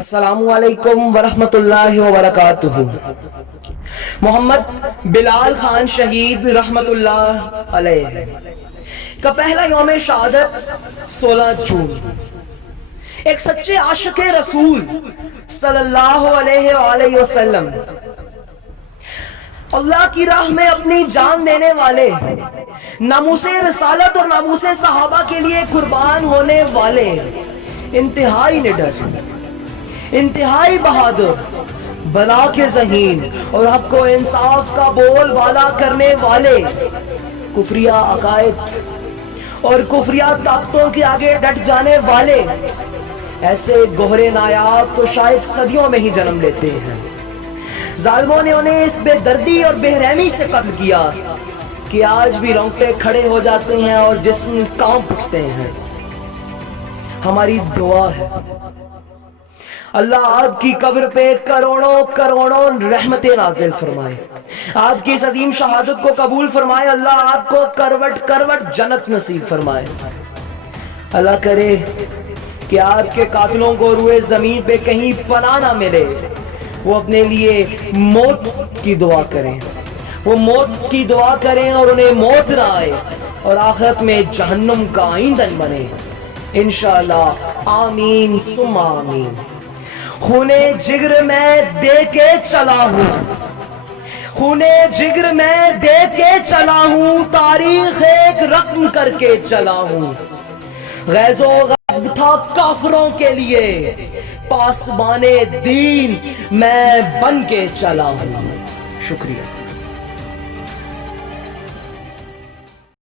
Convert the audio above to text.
السلام علیکم ورحمۃ اللہ وبرکاتہ۔ محمد بلال خان شہید رحمت اللہ علیہ کا پہلا یوم شہادت 16 جون۔ ایک سچے عاشق رسول صلی اللہ علیہ وآلہ وسلم، اللہ کی راہ میں اپنی جان دینے والے، ناموس رسالت اور ناموس صحابہ کے لیے قربان ہونے والے، انتہائی نڈر، انتہائی بہادر، بلا کے ذہین اور حق و انصاف کا بول بالا کرنے والے، کفریہ عقائد اور کفریہ طاقتوں کے آگے ڈٹ جانے والے، ایسے گوہرے نایاب تو شاید صدیوں میں ہی جنم لیتے ہیں۔ ظالموں نے انہیں اس بے دردی اور بے رحمی سے قتل کیا کہ آج بھی رونگٹے کھڑے ہو جاتے ہیں اور جسم کانپ اٹھتے ہیں۔ ہماری دعا ہے اللہ آپ کی قبر پہ کروڑوں کروڑوں رحمتیں نازل فرمائے، آپ کی اس عظیم شہادت کو قبول فرمائے، اللہ آپ کو کروٹ کروٹ جنت نصیب فرمائے۔ اللہ کرے کہ آپ کے قاتلوں کو روئے زمین پہ کہیں پناہ نہ ملے، وہ اپنے لیے موت کی دعا کریں، وہ موت کی دعا کریں اور انہیں موت نہ آئے اور آخرت میں جہنم کا ایندھن بنے انشاءاللہ، آمین ثم آمین۔ خونے جگر میں دے کے چلا ہوں، خونے جگر میں دے کے چلا ہوں، تاریخ ایک رقم کر کے چلا ہوں۔ غیظ و غضب تھا کافروں کے لیے، پاسبان دین میں بن کے چلا ہوں۔ شکریہ۔